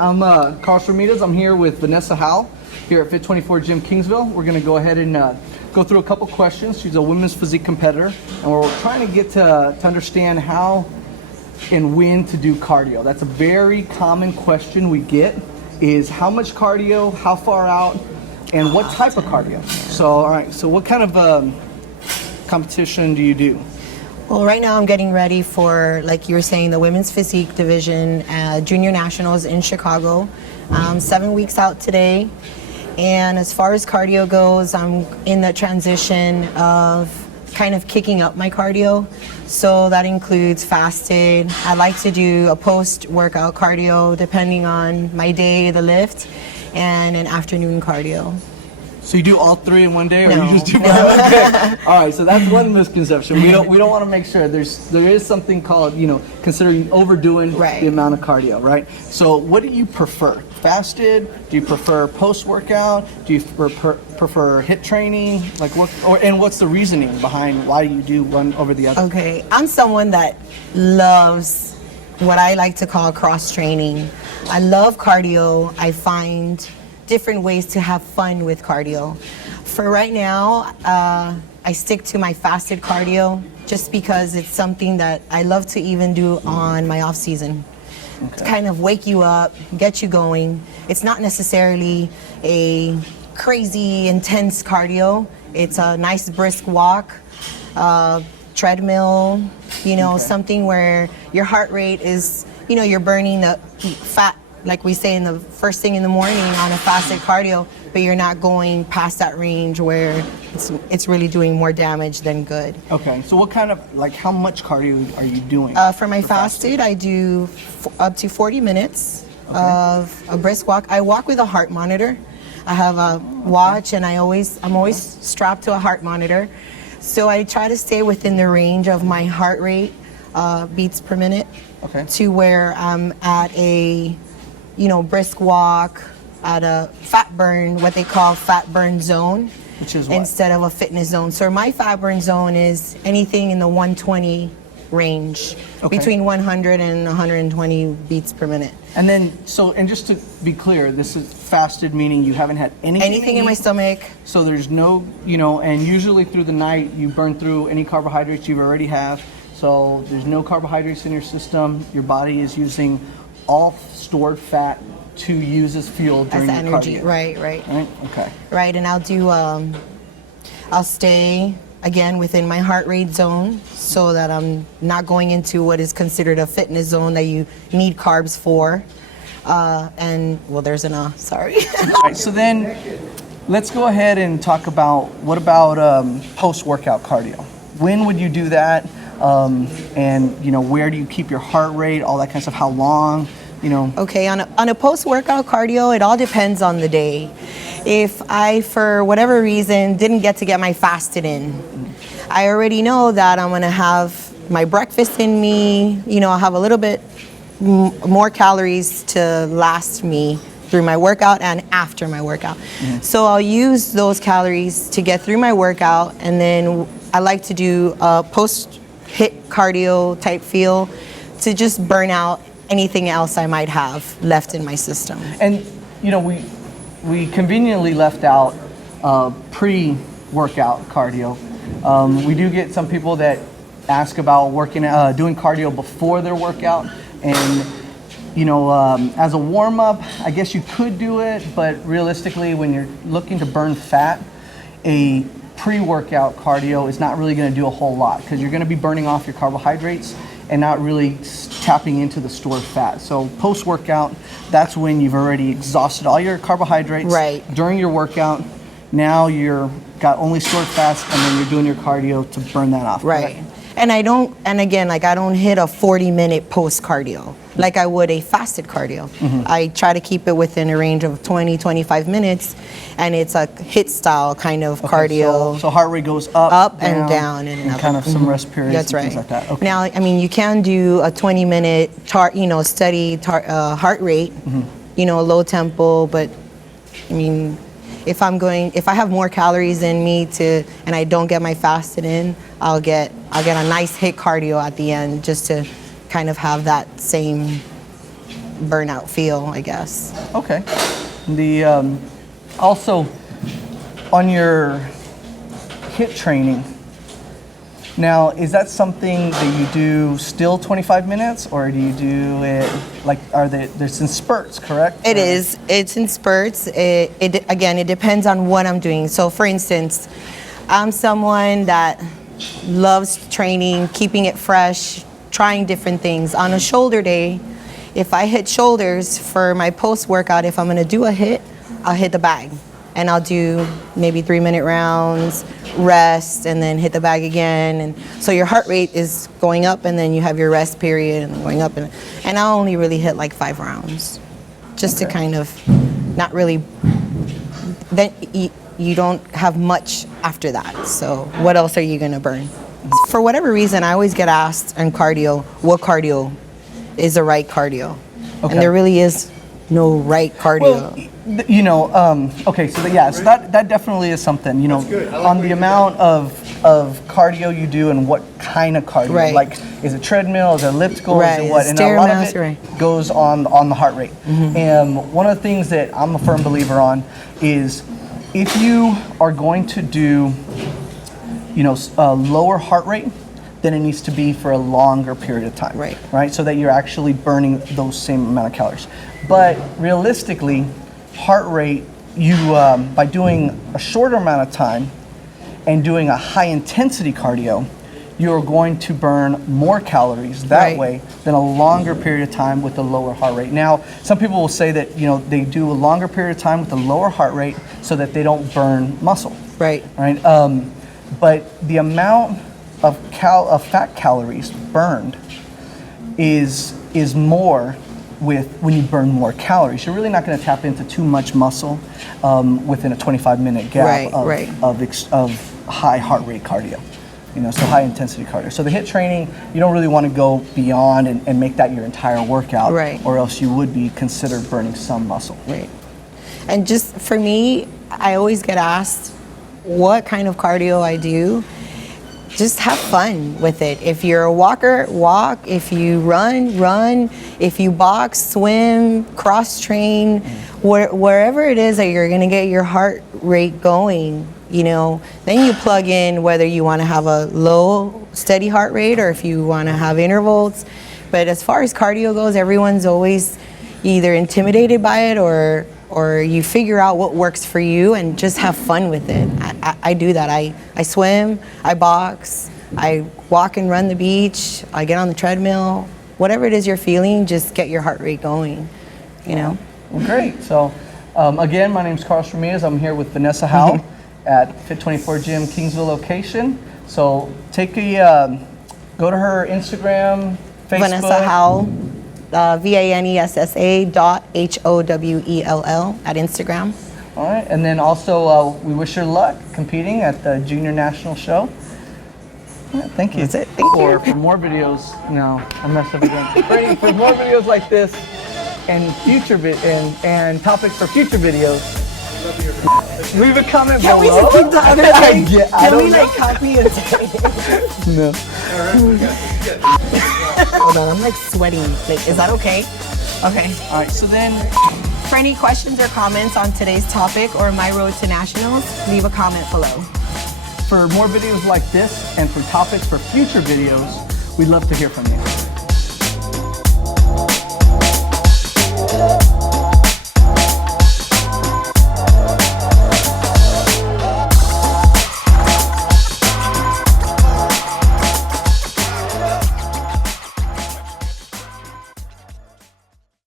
I'm Carlos Ramirez. I'm here with Vanessa Howell here at Fit24 Gym Kingsville. We're going to go ahead and go through a couple questions. She's a women's physique competitor, and we're trying to get to understand how and when to do cardio. That's a very common question we get, is how much cardio, how far out, and what type of cardio. So, all right, so what kind of competition do you do? Well, right now I'm getting ready for, like you were saying, the women's physique division junior nationals in Chicago. 7 weeks out today. And as far as cardio goes, I'm in the transition of kind of kicking up my cardio. So that includes fasted. I like to do a post-workout cardio depending on my day, the lift, and an afternoon cardio. So you do all three in one day, or No. you just do one? Okay. All right. So that's one misconception. We don't want to make sure there is something called, considering overdoing the amount of cardio, right? So what do you prefer? Fasted? Do you prefer post workout? Do you prefer HIIT training? Like what? And what's the reasoning behind why you do one over the other? Okay, I'm someone that loves what I like to call cross training. I love cardio. I find different ways to have fun with cardio. For right now, I stick to my fasted cardio just because it's something that I love to even do on my off season. To kind of wake you up, get you going. It's not necessarily a crazy intense cardio. It's a nice brisk walk, treadmill, something where your heart rate is, you're burning the fat, like we say in the first thing in the morning on a fasted cardio, but you're not going past that range where it's really doing more damage than good. Okay, so what kind of, how much cardio are you doing? For my fasted, I do up to 40 minutes of a brisk walk. I walk with a heart monitor. I have a watch, and I'm always strapped to a heart monitor. So I try to stay within the range of my heart rate, beats per minute, to where I'm at a brisk walk at a fat burn, what they call fat burn zone, which is what? Instead of a fitness zone. So my fat burn zone is anything in the 120 range, between 100 and 120 beats per minute. And then, and just to be clear, this is fasted, meaning you haven't had anything in my stomach. So there's no, and usually through the night you burn through any carbohydrates you already have. So there's no carbohydrates in your system. Your body is using all stored fat to use as fuel during as your energy. cardio. Right. Okay. Right, and I'll stay again within my heart rate zone so that I'm not going into what is considered a fitness zone that you need carbs for. There's an sorry. All right, so then let's go ahead and talk about what about post-workout cardio? When would you do that? Where do you keep your heart rate, all that kind of stuff, how long, Okay, on a post-workout cardio, it all depends on the day. If I, for whatever reason, didn't get to get my fasted in, I already know that I'm gonna have my breakfast in me, I'll have a little bit more calories to last me through my workout and after my workout. So I'll use those calories to get through my workout, and then I like to do a post-HIIT cardio type feel to just burn out anything else I might have left in my system. And we conveniently left out pre-workout cardio. We do get some people that ask about doing cardio before their workout, and as a warm-up, I guess you could do it, but realistically, when you're looking to burn fat, a pre-workout cardio is not really going to do a whole lot because you're going to be burning off your carbohydrates and not really tapping into the stored fat. So post-workout, that's when you've already exhausted all your carbohydrates during your workout. Now you're got only stored fats, and then you're doing your cardio to burn that off. Right. Correct? And I don't hit a 40-minute post cardio like I would a fasted cardio. I try to keep it within a range of 20-25 minutes, and it's a HIIT style kind of cardio. So heart rate goes up and down, and kind of some rest periods. That's and right. Things like that. Okay. Now, you can do a 20-minute steady heart rate, low tempo, but if I have more calories in me and I don't get my fasted in, I'll get a nice HIIT cardio at the end just to kind of have that same burnout feel, I guess. Okay. The also on your HIIT training. Now, is that something that you do still 25 minutes, or do you do it like there's in spurts, correct? It is. It's in spurts. Again, it depends on what I'm doing. So, for instance, I'm someone that loves training, keeping it fresh, trying different things. On a shoulder day, if I hit shoulders for my post-workout, if I'm going to do a HIIT, I'll hit the bag. And I'll do maybe 3-minute rounds, rest, and then hit the bag again. And so your heart rate is going up, and then you have your rest period and going up. And I only really hit like 5 rounds, just to kind of not really. Then you don't have much after that. So what else are you gonna burn? For whatever reason, I always get asked on cardio, what cardio is the right cardio? Okay. And there really is no right cardio. Well, you know, okay, so so that definitely is something, you know, on the amount of cardio you do and what kind of cardio. Right. Like, is it treadmill, is it elliptical, Right, is it what? it's And a lot of Stairmaster, it right. goes on the heart rate. And one of the things that I'm a firm believer on is if you are going to do, you know, a lower heart rate, then it needs to be for a longer period of time. Right. Right? So that you're actually burning those same amount of calories. But realistically, heart rate, you by doing a shorter amount of time and doing a high intensity cardio, you're going to burn more calories that Right. way than a longer period of time with a lower heart rate. Now, some people will say that, you know, they do a longer period of time with a lower heart rate so that they don't burn muscle. Right. Right? But the amount of fat calories burned is more with when you burn more calories. You're really not going to tap into too much muscle within a 25-minute gap Right, of high heart rate cardio. You know, so high intensity cardio. So the HIIT training, you don't really want to go beyond and make that your entire workout, Right. or else you would be considered burning some muscle. Right. And just for me, I always get asked what kind of cardio I do. Just have fun with it. If you're a walker, walk. If you run. If you box, swim, cross train, wherever it is that you're gonna get your heart rate going, you know, then you plug in whether you wanna have a low, steady heart rate or if you wanna have intervals. But as far as cardio goes, everyone's always either intimidated by it or you figure out what works for you and just have fun with it. I do that. I swim, I box, I walk and run the beach, I get on the treadmill. Whatever it is you're feeling, just get your heart rate going, you know? Well, great. So, again, my name is Carlos Ramirez. I'm here with Vanessa Howell at Fit24 Gym Kingsville location. So, go to her Instagram, Facebook. Vanessa Howell, VANESSA.HOWELL at Instagram. All right, and then also we wish her luck competing at the Junior National Show. Yeah, thank you. That's it. Thank you. For more videos, no, I messed up again. For more videos like this and and topics for future videos, leave a comment Can we below. just keep the other thing? I Can we don't like copy and paste? know. Hold on, I'm like sweating. Like, is that okay? Okay. All right, so then For any questions or comments on today's topic or my road to nationals, leave a comment below. for more videos like this and for topics for future videos, we'd love to hear from you.